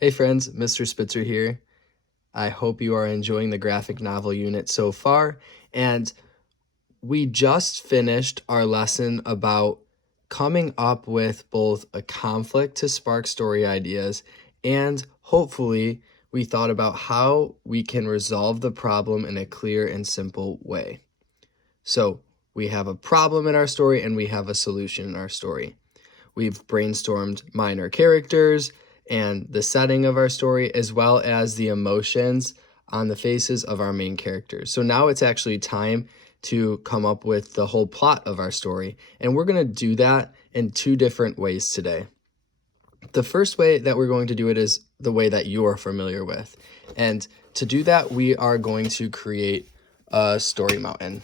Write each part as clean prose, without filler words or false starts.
Hey friends, Mr. Spitzer here. I hope you are enjoying the graphic novel unit so far. And we just finished our lesson about coming up with both a conflict to spark story ideas, and hopefully we thought about how we can resolve the problem in a clear and simple way. So we have a problem in our story and we have a solution in our story. We've brainstormed minor characters and the setting of our story, as well as the emotions on the faces of our main characters. So now it's actually time to come up with the whole plot of our story. And we're going to do that in two different ways today. The first way that we're going to do it is the way that you're familiar with. And to do that, we are going to create a story mountain.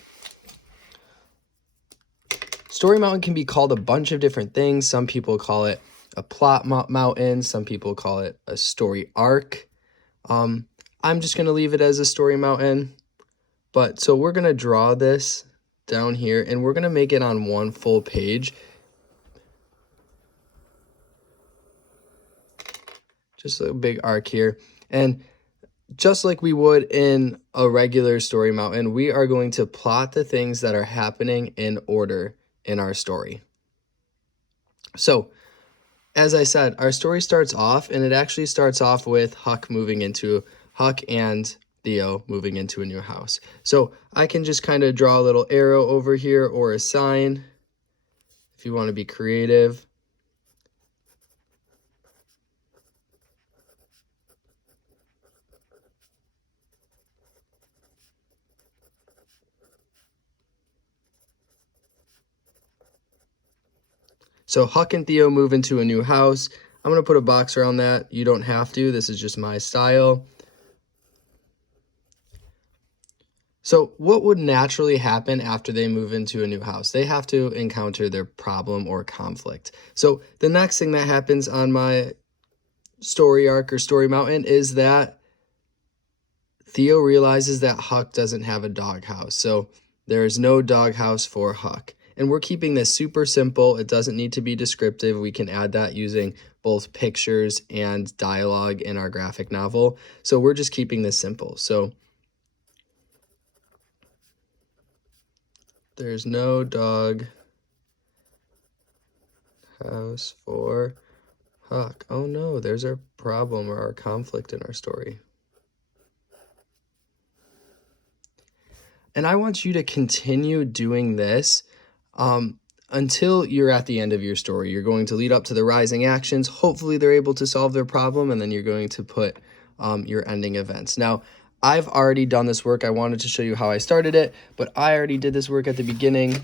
Story mountain can be called a bunch of different things. Some people call it a plot mountain. Some people call it a story arc. I'm just going to leave it as a story mountain. But so we're going to draw this down here and we're going to make it on one full page. Just a big arc here. And just like we would in a regular story mountain, we are going to plot the things that are happening in order in our story. So, as I said, our story starts off, and it actually starts off with Huck and Theo moving into a new house. So I can just kind of draw a little arrow over here or a sign if you want to be creative. So Huck and Theo move into a new house. I'm going to put a box around that. You don't have to. This is just my style. So what would naturally happen after they move into a new house? They have to encounter their problem or conflict. So the next thing that happens on my story arc or story mountain is that Theo realizes that Huck doesn't have a doghouse. So there is no doghouse for Huck. And we're keeping this super simple. It doesn't need to be descriptive. We can add that using both pictures and dialogue in our graphic novel. So we're just keeping this simple. So there's no dog house for Huck. Oh no, there's our problem or our conflict in our story. And I want you to continue doing this until you're at the end of your story. You're going to lead up to the rising actions. Hopefully they're able to solve their problem, and then you're going to put your ending events. Now, I've already done this work. I wanted to show you how I started it, but I already did this work at the beginning.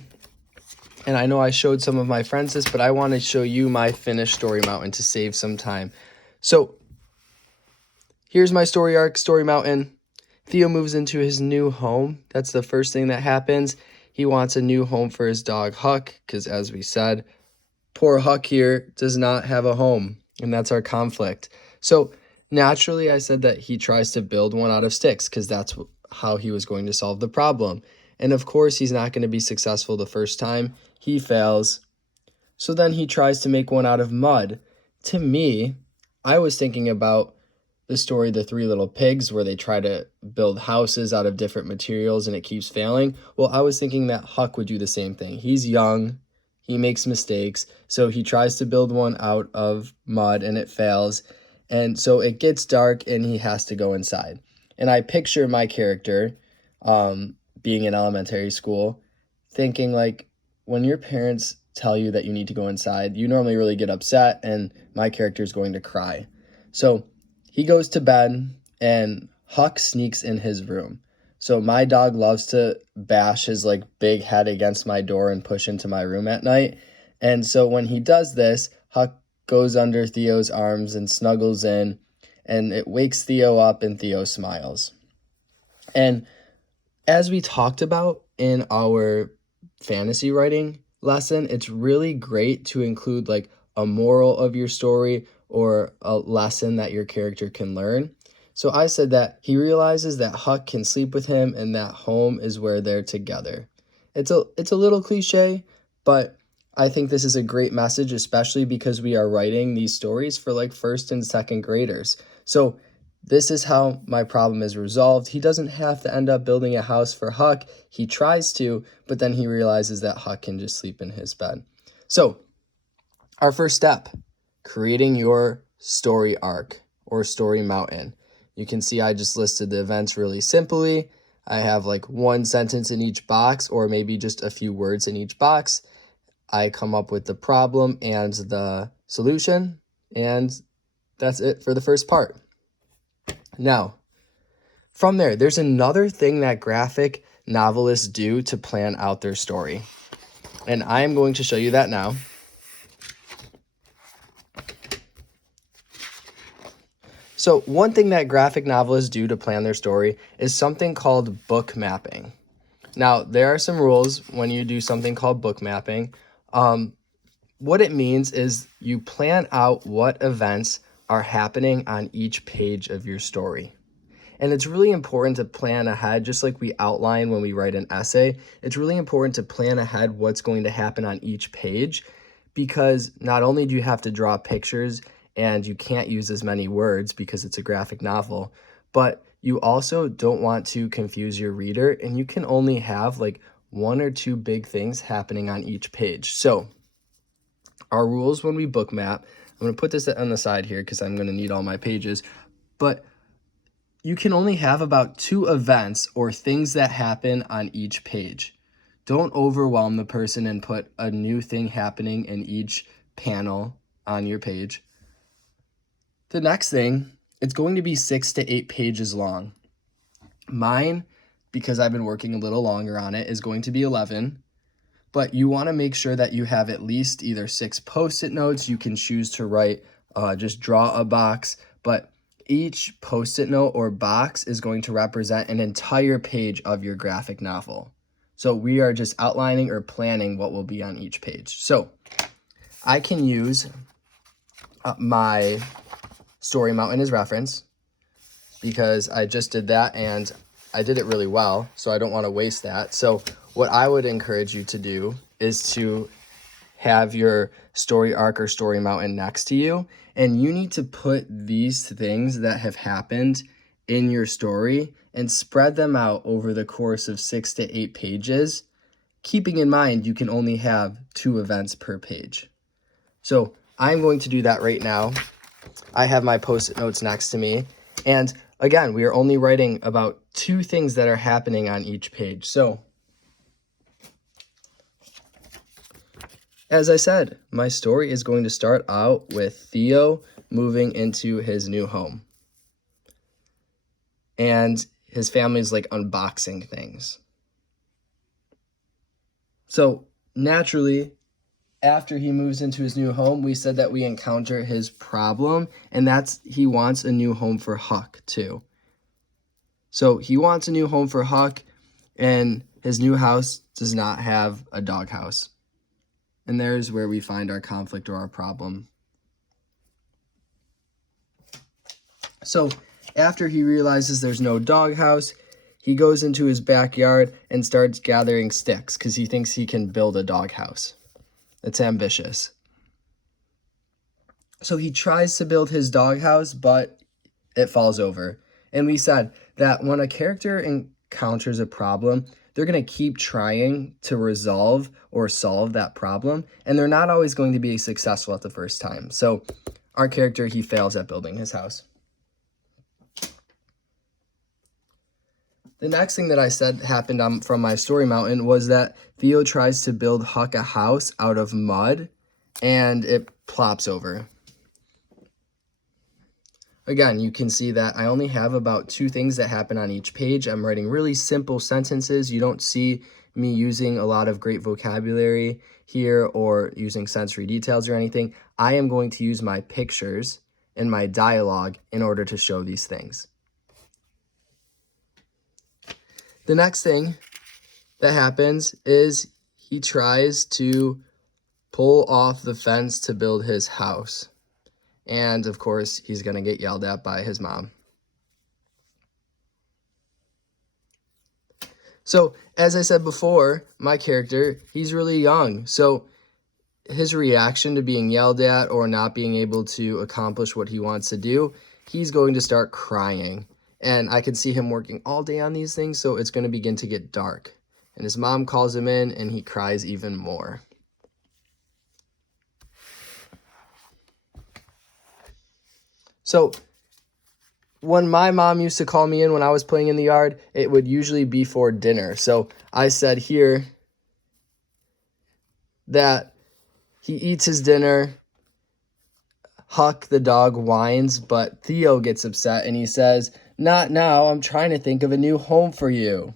And I know I showed some of my friends this, but I want to show you my finished story mountain to save some time. So here's my story arc, story mountain. Theo moves into his new home. That's the first thing that happens. He wants a new home for his dog, Huck, because as we said, poor Huck here does not have a home, and that's our conflict. So naturally, I said that he tries to build one out of sticks because that's how he was going to solve the problem. And of course, he's not going to be successful the first time. He fails. So then he tries to make one out of mud. To me, I was thinking about the story The Three Little Pigs, where they try to build houses out of different materials and it keeps failing. Well, I was thinking that Huck would do the same thing. He's young, he makes mistakes, so he tries to build one out of mud and it fails. And so it gets dark and he has to go inside. And I picture my character being in elementary school, thinking like, when your parents tell you that you need to go inside, you normally really get upset, and my character is going to cry. So he goes to bed, and Huck sneaks in his room. So my dog loves to bash his like big head against my door and push into my room at night. And so when he does this, Huck goes under Theo's arms and snuggles in, and it wakes Theo up, and Theo smiles. And as we talked about in our fantasy writing lesson, it's really great to include like a moral of your story or a lesson that your character can learn. So I said that he realizes that Huck can sleep with him and that home is where they're together. It's a little cliche, but I think this is a great message, especially because we are writing these stories for like first and second graders. So this is how my problem is resolved. He doesn't have to end up building a house for Huck. He tries to, but then he realizes that Huck can just sleep in his bed. So our first step, creating your story arc or story mountain. You can see I just listed the events really simply. I have like one sentence in each box or maybe just a few words in each box. I come up with the problem and the solution, and that's it for the first part. Now, from there, there's another thing that graphic novelists do to plan out their story, and I am going to show you that now. So one thing that graphic novelists do to plan their story is something called book mapping. Now, there are some rules when you do something called book mapping. What it means is you plan out what events are happening on each page of your story. And it's really important to plan ahead, just like we outline when we write an essay. It's really important to plan ahead what's going to happen on each page, because not only do you have to draw pictures and you can't use as many words because it's a graphic novel, but you also don't want to confuse your reader, and you can only have like one or two big things happening on each page. So our rules when we book map, I'm going to put this on the side here because I'm going to need all my pages, but you can only have about 2 events or things that happen on each page. Don't overwhelm the person and put a new thing happening in each panel on your page. The next thing, it's going to be 6 to 8 pages long. Mine, because I've been working a little longer on it, is going to be 11. But you want to make sure that you have at least either 6 post-it notes. You can choose to write, just draw a box, but each post-it note or box is going to represent an entire page of your graphic novel. So we are just outlining or planning what will be on each page. So I can use my story mountain as reference because I just did that and I did it really well, so I don't want to waste that. So what I would encourage you to do is to have your story arc or story mountain next to you, and you need to put these things that have happened in your story and spread them out over the course of 6 to 8 pages, keeping in mind you can only have 2 events per page. So I'm going to do that right now. I have my post-it notes next to me, and again, we are only writing about 2 things that are happening on each page. So as I said, my story is going to start out with Theo moving into his new home. And his family's like unboxing things. So naturally, after he moves into his new home, we said that we encounter his problem, and that's he wants a new home for Huck too. So he wants a new home for Huck, and his new house does not have a doghouse. And there's where we find our conflict or our problem. So after he realizes there's no doghouse, he goes into his backyard and starts gathering sticks because he thinks he can build a doghouse. It's ambitious. So he tries to build his doghouse, but it falls over. And we said that when a character encounters a problem, they're going to keep trying to resolve or solve that problem, and they're not always going to be successful at the first time. So our character, he fails at building his house. The next thing that I said happened from my story mountain was that Theo tries to build Huck a house out of mud, and it plops over. Again, you can see that I only have about 2 things that happen on each page. I'm writing really simple sentences. You don't see me using a lot of great vocabulary here or using sensory details or anything. I am going to use my pictures and my dialogue in order to show these things. The next thing that happens is he tries to pull off the fence to build his house. And of course, he's going to get yelled at by his mom. So, as I said before, my character, he's really young. So, his reaction to being yelled at or not being able to accomplish what he wants to do, he's going to start crying. And I can see him working all day on these things, so it's going to begin to get dark. And his mom calls him in, and he cries even more. So when my mom used to call me in when I was playing in the yard, it would usually be for dinner. So I said here that he eats his dinner, Huck the dog whines, but Theo gets upset and he says, "Not now, I'm trying to think of a new home for you."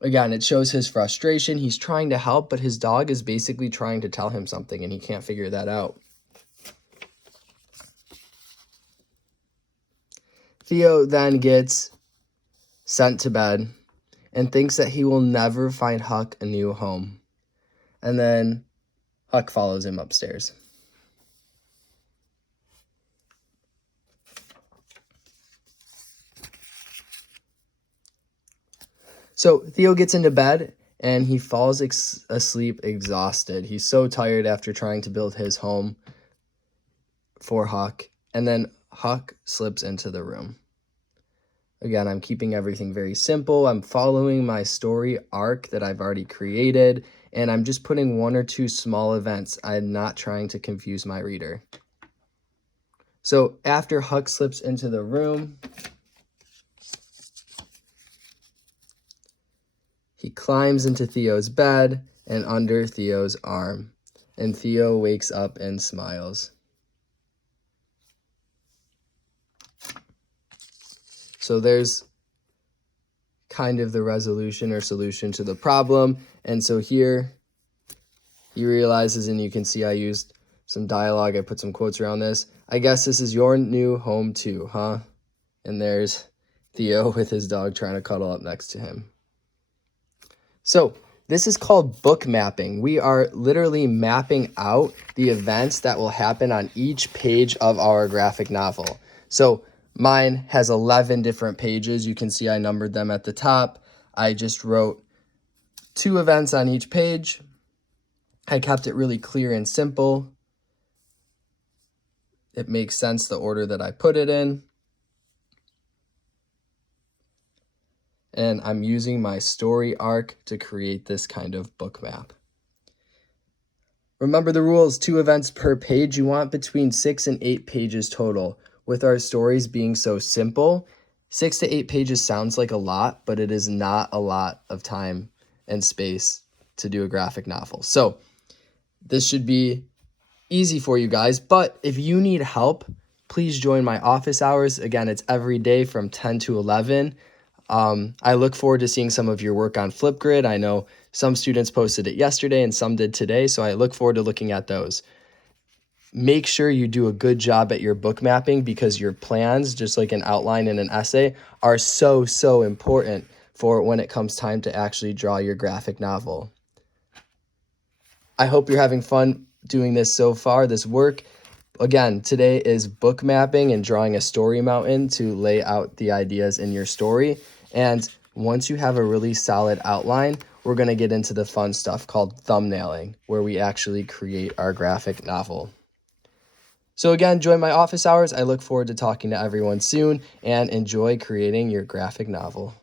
Again, it shows his frustration. He's trying to help, but his dog is basically trying to tell him something and he can't figure that out. Theo then gets sent to bed and thinks that he will never find Huck a new home. And then Huck follows him upstairs. So Theo gets into bed and he falls asleep exhausted. He's so tired after trying to build his home for Huck. And then Huck slips into the room. Again, I'm keeping everything very simple. I'm following my story arc that I've already created, and I'm just putting one or two small events. I'm not trying to confuse my reader. So after Huck slips into the room, he climbs into Theo's bed and under Theo's arm, and Theo wakes up and smiles. So there's kind of the resolution or solution to the problem. And so here he realizes, and you can see I used some dialogue. I put some quotes around this. "I guess this is your new home too, huh?" And there's Theo with his dog trying to cuddle up next to him. So this is called book mapping. We are literally mapping out the events that will happen on each page of our graphic novel. So mine has 11 different pages. You can see I numbered them at the top. I just wrote 2 events on each page. I kept it really clear and simple. It makes sense the order that I put it in. And I'm using my story arc to create this kind of book map. Remember the rules, 2 events per page. You want between 6 and 8 pages total. With our stories being so simple, 6 to 8 pages sounds like a lot, but it is not a lot of time and space to do a graphic novel. So this should be easy for you guys, but if you need help, please join my office hours. Again, it's every day from 10 to 11. I look forward to seeing some of your work on Flipgrid. I know some students posted it yesterday and some did today, so I look forward to looking at those. Make sure you do a good job at your book mapping because your plans, just like an outline and an essay, are so important for when it comes time to actually draw your graphic novel. I hope you're having fun doing this so far, this work. Again, today is book mapping and drawing a story mountain to lay out the ideas in your story. And once you have a really solid outline, we're going to get into the fun stuff called thumbnailing, where we actually create our graphic novel. So again, join my office hours. I look forward to talking to everyone soon and enjoy creating your graphic novel.